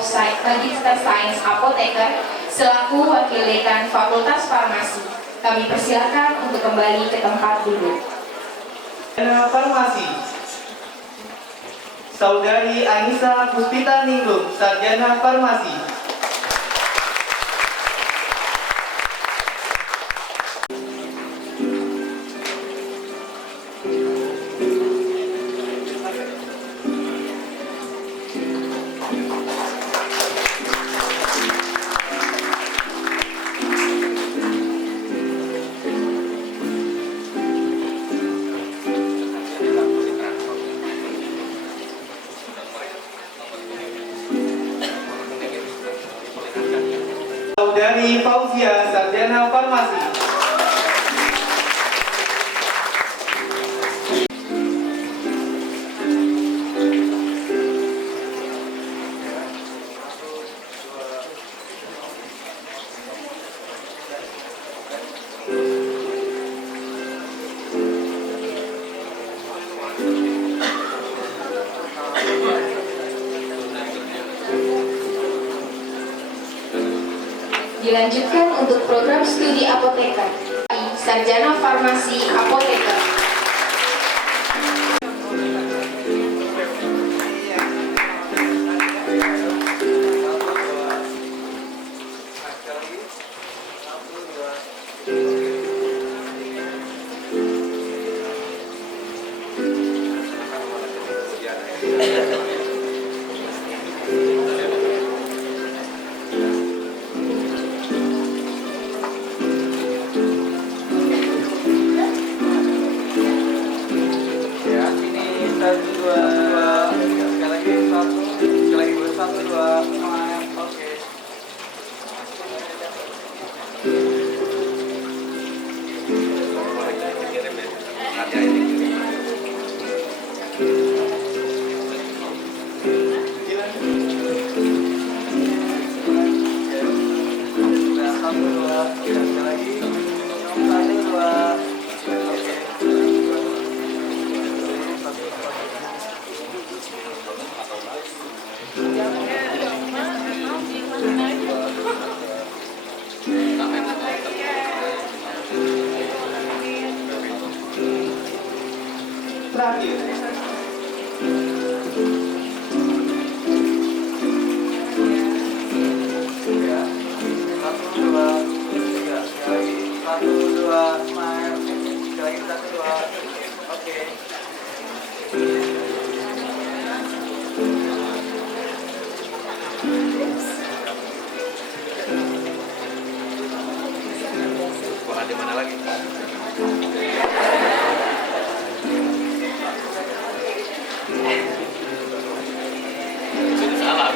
Magister Sains Apoteker selaku Wakil Dekan Fakultas Farmasi. Kami persilakan untuk kembali ke tempat duduk. Farmasi, Saudari Anissa Puspita Ningrum, Sarjana Farmasi. Saudari Fauzia, Sarjana Farmasi. Dilanjutkan untuk program studi apoteker, Sarjana Farmasi Apoteker. Terakhir, di mana lagi? Salah.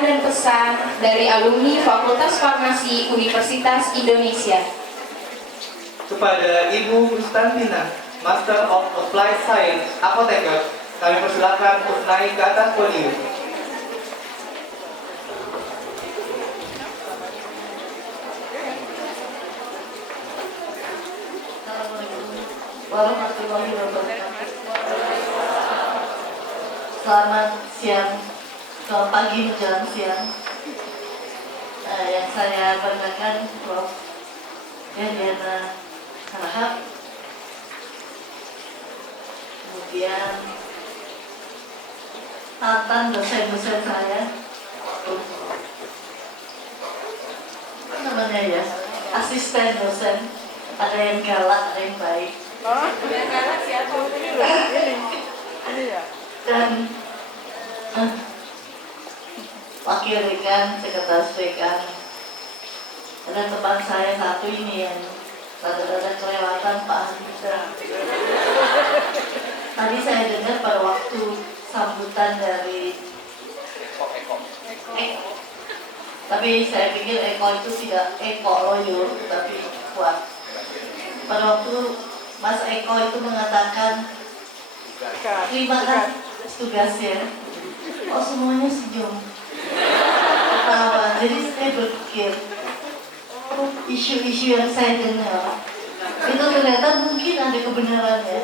Dan pesan dari alumni Fakultas Farmasi Universitas Indonesia. kepada Ibu Konstantina, Master of Applied Science Apoteker, kami persilakan untuk naik ke atas podium. Warahmatullahi wabarakatuh. Selamat siang, selamat pagi menjelang siang. Yang saya banggakan Prof. Diana Harahap, kemudian Tatan dosen-dosen saya, apa namanya ya, asisten dosen, ada yang galak, ada yang baik. Yang galak siapa? Ini ya. Dan wakil dekan, sekretaris dekan, dan teman saya satu ini yang rada-rada kelewatan, Pak Andika. Tadi saya dengar pada waktu sambutan dari Eko. Tapi saya pikir Eko itu tidak Eko loyo, tapi kuat. Pada waktu Mas Eko itu mengatakan terima kasih atas tugasnya. Oh, semuanya senyum, ketawa. Jadi saya berpikir, oh, isu-isu yang saya dengar itu ternyata mungkin kebenaran ya.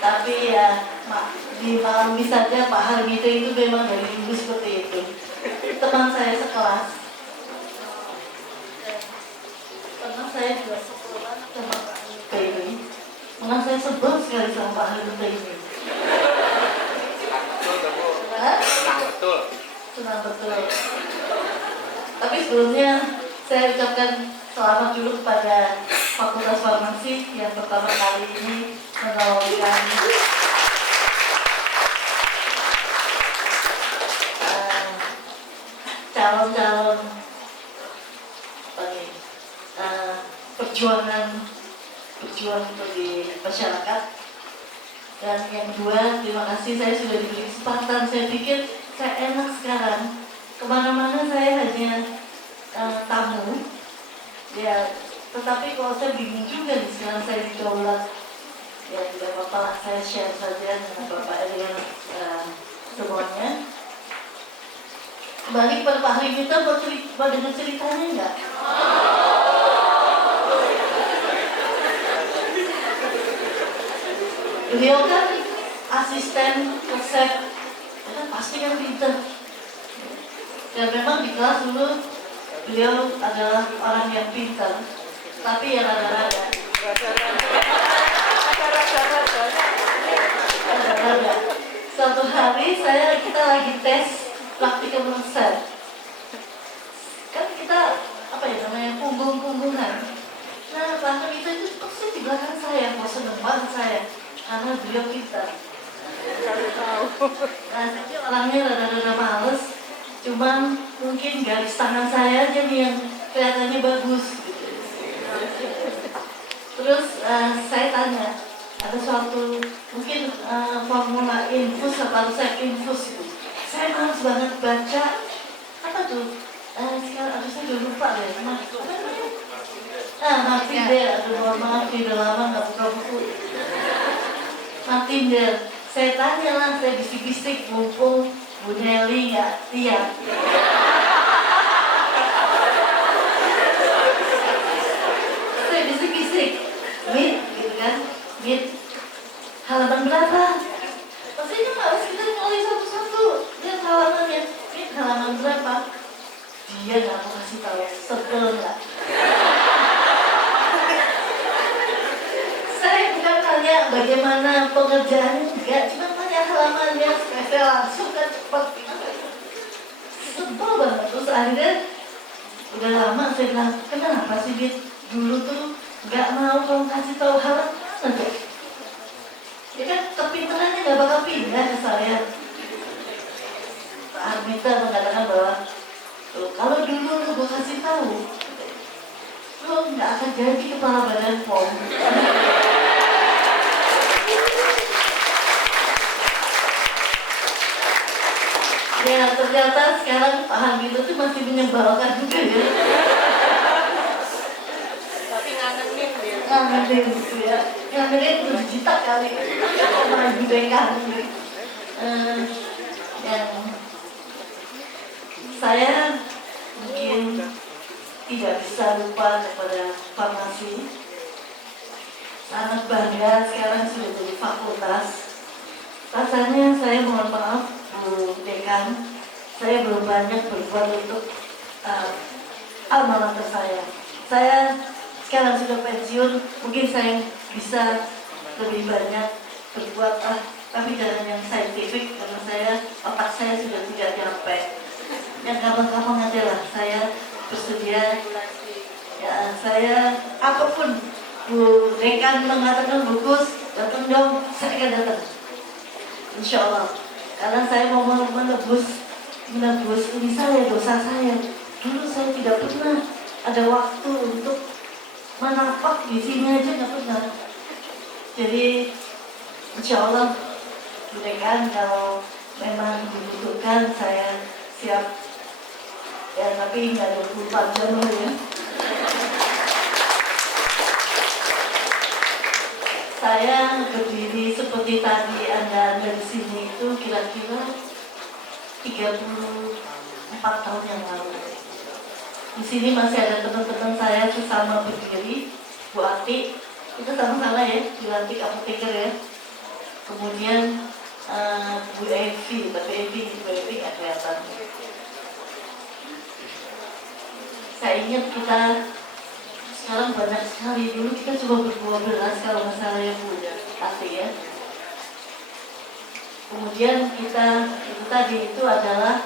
Tapi ya di malam saja Pak Harmito itu memang dari dulu seperti itu. Teman saya sekelas. Pernah saya juga sekolah sama Pak Harmito ini. Malah saya sebel sekali sama Pak Harmito ini. Senang betul. Senang betul. Tapi sebelumnya saya ucapkan selamat dulu kepada Fakultas Farmasi yang pertama kali ini menawarkan calon-calon perjuangan untuk di masyarakat. Dan yang kedua, terima kasih saya sudah diberi kesempatan. Saya pikir saya enak sekarang. Kemana-mana saya hanya tamu. Ya, tetapi kalau saya bingung juga nih sekarang saya didaulat. Ya tidak apa-apa lah, saya share saja dengan Bapak dengan semuanya. Kembali kepada Pak Hari, kita mau dengar ceritanya enggak? Beliau kan asisten resep, ya kan pasti kan pinter. Dan memang di kelas dulu beliau adalah orang yang pintar, tapi ya rada-rada. Suatu hari kita lagi tes praktikum resep. Kan kita apa ya namanya punggung-punggungan. Nah, bahkan itu persis di belakang saya, mau seneng banget saya karena beliau pintar. Nah, saya orangnya rada-rada males. Cuman mungkin garis tangan saya aja nih yang kelihatannya bagus. Terus saya tanya, ada suatu mungkin formula infus atau resep infus itu. Saya males banget baca apa tuh? Sekarang saya udah lupa deh. Martindale, aduh mohon maaf udah lama nggak buka buku. Martindale, saya tanya lah, saya bisik-bisik mumpung Bu Nelly nggak lihat. Saya bisik-bisik, Mit, gitu kan, Mit, halaman berapa? Pastinya harus kita nulis satu-satu, lihat halamannya, Mit, halaman berapa? Dia nggak mau kasih tahu, sebel nggak? Saya bukan tanya bagaimana pengerjaannya, enggak, cuma tanya halamannya, saya langsung kan cepat. Sebel banget. Terus akhirnya udah lama saya bilang, kenapa sih Bit? Dulu tuh nggak mau kamu kasih tahu halaman aja. Ya kan kepintarannya nggak bakal pindah ke saya. Pak Armita mengatakan bahwa kalau dulu lu gue kasih tahu, lu nggak akan jadi kepala badan POM. Ya ternyata sekarang Pak Hamid itu masih menyebalkan juga ya. Tapi ngangenin dia. Ngangenin gitu ya. Ngangenin udah juta kali. Orang budekan gitu. Yang saya mungkin tidak bisa lupa kepada farmasi. Sangat bangga sekarang sudah jadi fakultas. Rasanya saya mohon maaf Bu Dekan, saya belum banyak berbuat untuk alma mater saya. Saya sekarang sudah pensiun, mungkin saya bisa lebih banyak berbuat tapi jangan yang saintifik karena otak saya sudah tidak nyampe. Yang gampang-gampang aja lah, saya bersedia. Ya, saya apapun Bu Dekan mengatakan bagus, datang dong, saya akan datang. Insya Allah. Karena saya mau menebus ini saya, dosa saya. Dulu saya tidak pernah ada waktu untuk menapak di sini aja nggak pernah. Jadi insya Allah mudah-mudahan kalau memang dibutuhkan saya siap. Ya tapi nggak 24 jam loh ya. Saya berdiri seperti tadi Anda di sini itu kira-kira 34 tahun yang lalu. Di sini masih ada teman-teman saya sesama berdiri, Bu Ati, kita sama-sama ya dilantik apoteker ya. Kemudian Bu Evi, tapi Bu Evi nggak kelihatan. Saya ingat kita sekarang banyak sekali, dulu kita cuma ber-12 kalau masalahnya Bu Ati ya. Kemudian kita itu tadi itu adalah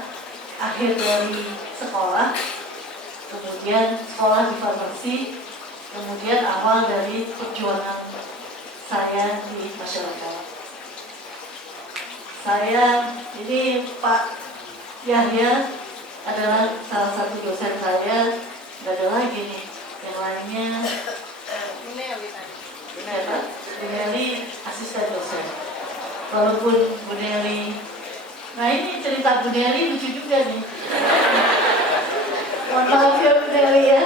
akhir dari sekolah, kemudian sekolah di farmasi, kemudian awal dari perjuangan saya di masyarakat. Saya ini Pak Yahya adalah salah satu dosen saya, nggak ada lagi nih, yang lainnya Bu Nelly asisten dosen. Walaupun Bu Nelly, nah ini cerita Bu Nelly lucu juga nih. Mohon maaf ya Bu Nelly ya.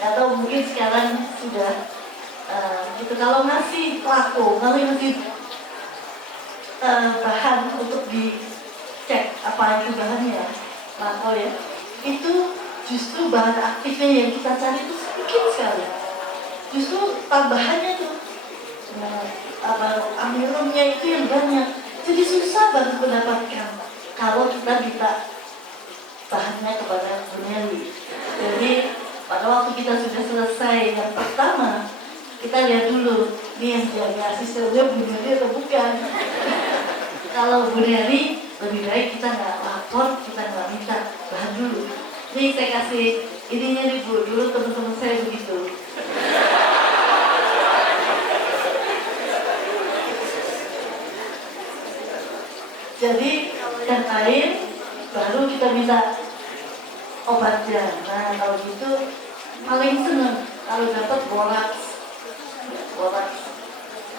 Nggak tahu mungkin sekarang sudah gitu. Kalau ngasih laku, kalau ngasih bahan untuk dicek apa itu bahannya, laku ya, itu justru bahan aktifnya yang kita cari itu sedikit sekali. Justru tambahannya tuh, aminumnya itu yang banyak. Jadi susah banget mendapatkan kalau kita minta bahannya kepada Bu Nelly. Jadi pada waktu kita sudah selesai yang pertama, kita lihat dulu nih yang jadi asistennya Bu Nelly atau bukan. Kalau Bu Nelly, lebih baik kita nggak lapor, kita nggak minta bahan dulu. Nih saya kasih ininya nih Bu, dulu teman-teman saya begitu. Jadi yang lain baru kita minta obatnya. Nah kalau gitu paling seneng kalau dapat boraks.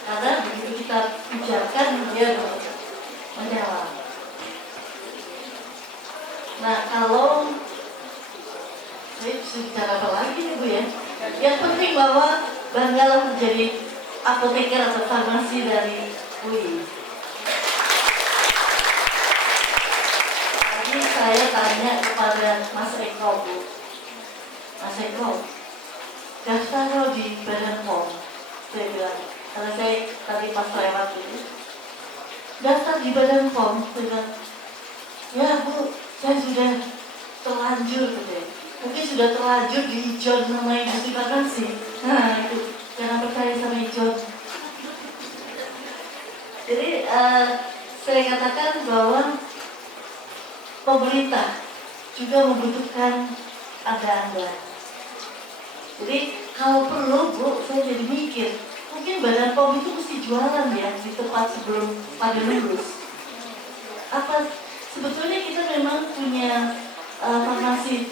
Karena begitu kita ujarkan dia menyala. Nah kalau saya bisa bicara apa lagi nih Bu ya? Yang penting bahwa banggalah menjadi apoteker atau farmasi dari UI. Tadi saya tanya kepada Mas Eko Bu, Mas Eko, daftar di Badan POM. Saya bilang, karena saya tadi pas lewat itu, daftar di Badan POM. Saya bilang, ya Bu, saya sudah terlanjur gitu ya. Mungkin sudah terlanjur di Ijon namanya industri farmasi. Nah itu, jangan percaya sama Ijon. Jadi saya katakan bahwa pemerintah juga membutuhkan Anda. Jadi kalau perlu Bu, saya jadi mikir, mungkin Badan POM itu mesti jualan ya di tempat sebelum pada lulus. Apa sebetulnya kita memang punya farmasis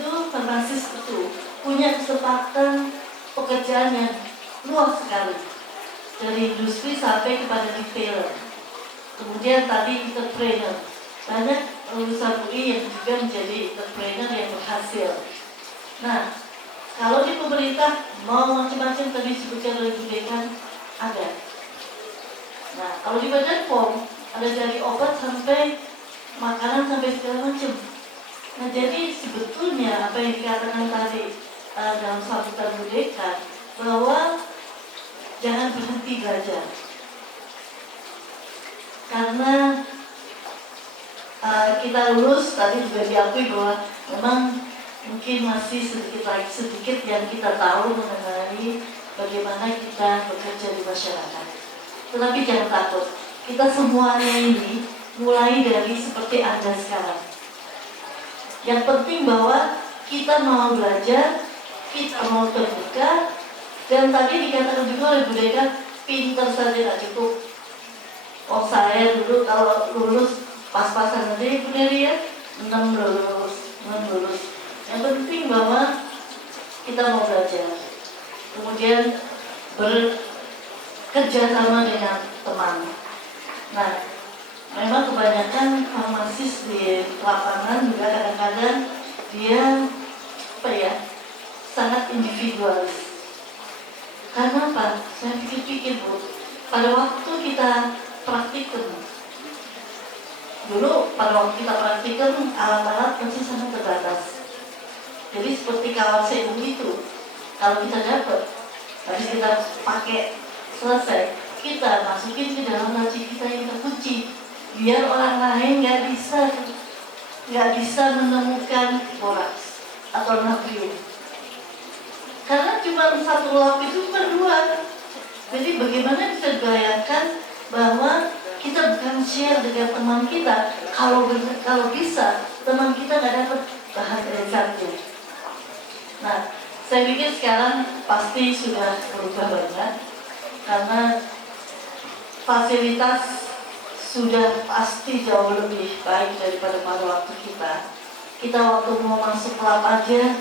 itu punya kesempatan pekerjaan yang luas sekali, dari industri sampai kepada retailer. Kemudian tadi entrepreneur, banyak lulusan UI yang juga menjadi entrepreneur yang berhasil. Nah, kalau di pemerintah mau macam-macam tadi disebutkan oleh Bu Dekan ada. Nah, kalau di Badan POM ada dari obat sampai makanan sampai segala macam. Nah, jadi sebetulnya apa yang dikatakan tadi dalam sambutan Bu Dekan bahwa jangan berhenti belajar. Karena kita lulus tadi juga diakui bahwa memang mungkin masih sedikit yang kita tahu mengenai bagaimana kita bekerja di masyarakat. Tetapi jangan takut, kita semuanya ini mulai dari seperti Anda sekarang. Yang penting bahwa kita mau belajar, kita mau terbuka, dan tadi dikatakan juga oleh Bu Dekan, pintar saja tidak cukup. Oh saya dulu kalau lulus pas-pasan aja Bu Nelly ya, 6 lulus. Yang penting bahwa kita mau belajar, kemudian bekerja sama dengan teman. Nah, memang kebanyakan farmasis di lapangan juga kadang-kadang dia sangat individualis. Karena apa? Saya pikir-pikir Bu, pada waktu kita praktikum, dulu pada waktu kita praktikum alat-alat masih sangat terbatas. Jadi seperti kawan serum itu, kalau kita dapat habis kita pakai selesai, kita masukin ke dalam laci kita yang terkunci, biar orang lain nggak bisa menemukan boraks atau natrium. Karena cuma satu lap itu berdua. Jadi bagaimana bisa dibayangkan bahwa kita bukan share dengan teman kita, kalau bisa teman kita nggak dapat bahan dari satu. Nah, saya pikir sekarang pasti sudah berubah banyak karena fasilitas sudah pasti jauh lebih baik daripada pada waktu kita. Kita waktu mau masuk lab aja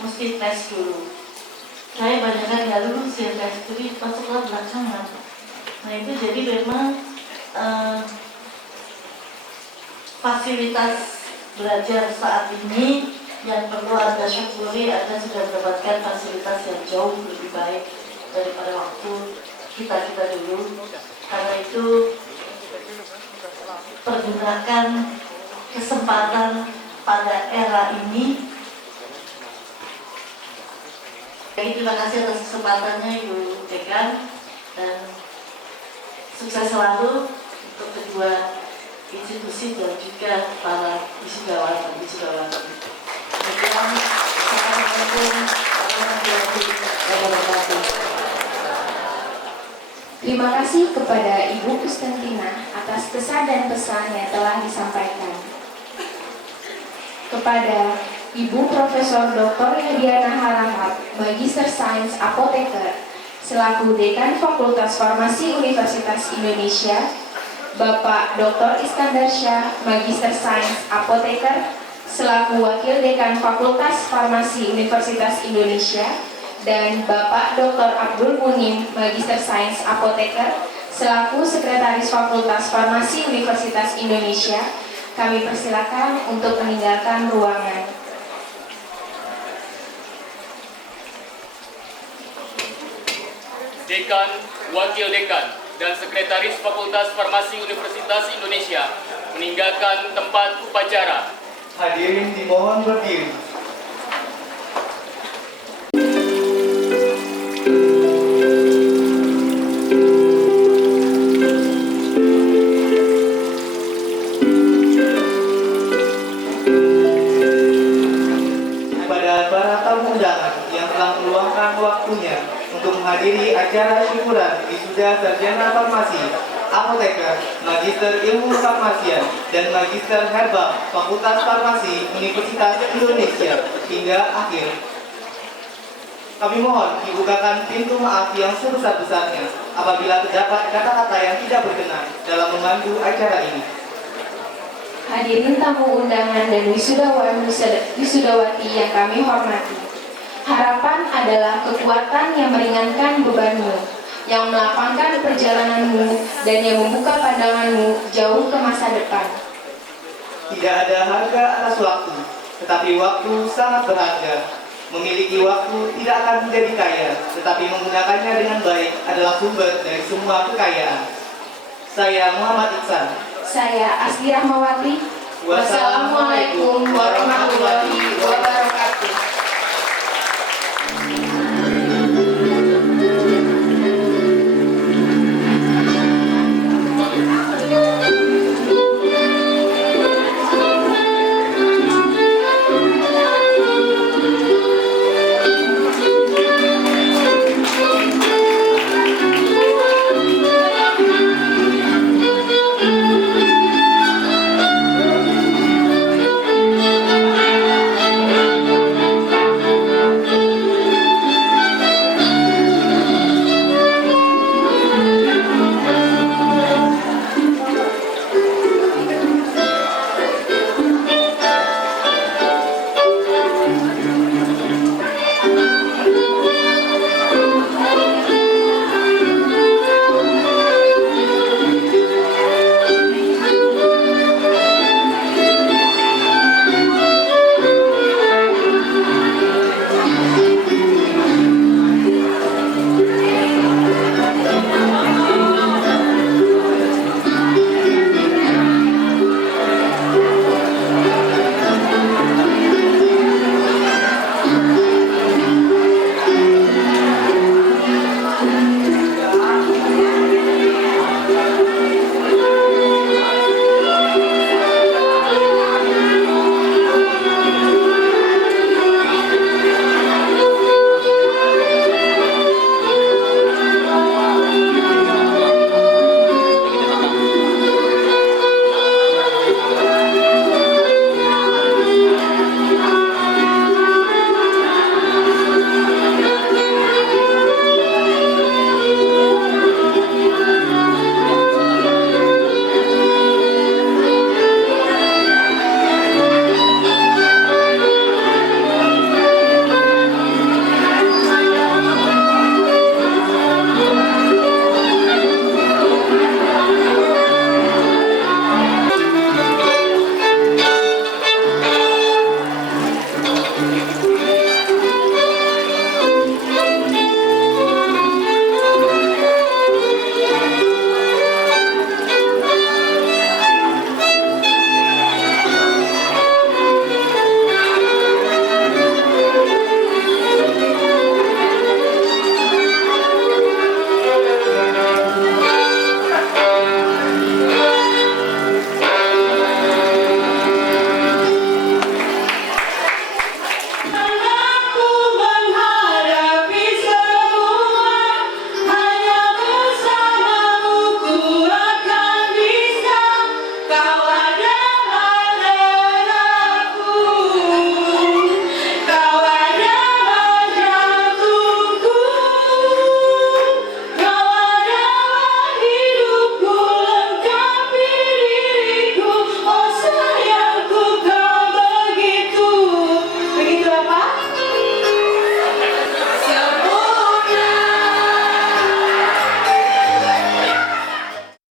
mesti tes dulu. Saya banyak kan nggak lulus ya tes, jadi masuk lab belakangan. Nah itu jadi memang fasilitas belajar saat ini yang perlu Anda syukuri, Anda sudah mendapatkan fasilitas yang jauh lebih baik daripada waktu kita dulu. Karena itu pergunakan kesempatan pada era ini. Jadi terima kasih atas kesempatannya Ibu Dekan, dan sukses selalu untuk kedua institusi dan juga para wisudawan dan wisudawati. Assalamualaikum warahmatullahi wabarakatuh. Terima kasih kepada Ibu Kustantina atas kesan dan pesan yang telah disampaikan. Kepada Ibu Profesor Dr. Hediana Harahap, Magister Sains Apoteker, selaku Dekan Fakultas Farmasi Universitas Indonesia, Bapak Dr. Iskandar Syah, Magister Sains Apoteker, selaku Wakil Dekan Fakultas Farmasi Universitas Indonesia, dan Bapak Dr. Abdul Munim, Magister Sains Apoteker, selaku Sekretaris Fakultas Farmasi Universitas Indonesia, kami persilakan untuk meninggalkan ruangan. Dekan, Wakil Dekan, dan Sekretaris Fakultas Farmasi Universitas Indonesia meninggalkan tempat upacara. Hadirin dimohon berdiri. Kepada para tamu undangan yang telah meluangkan waktunya untuk menghadiri acara syukuran wisuda sarjana farmasi, apoteker, magister ilmu farmasian, dan magister herbal Fakultas Farmasi Universitas Indonesia hingga akhir. Kami mohon dibukakan pintu maaf yang sebesar-besarnya apabila terdapat kata-kata yang tidak berkenan dalam memandu acara ini. Hadirin tamu undangan dan wisudawan wisudawati yang kami hormati. Harapan adalah kekuatan yang meringankan bebanmu, yang melapangkan perjalananmu, dan yang membuka pandanganmu jauh ke masa depan. Tidak ada harga atas waktu, tetapi waktu sangat berharga. Memiliki waktu tidak akan menjadi kaya, tetapi menggunakannya dengan baik adalah sumber dari semua kekayaan. Saya Muhammad Iksan. Saya Asli Rahmawati. Wassalamualaikum warahmatullahi wabarakatuh.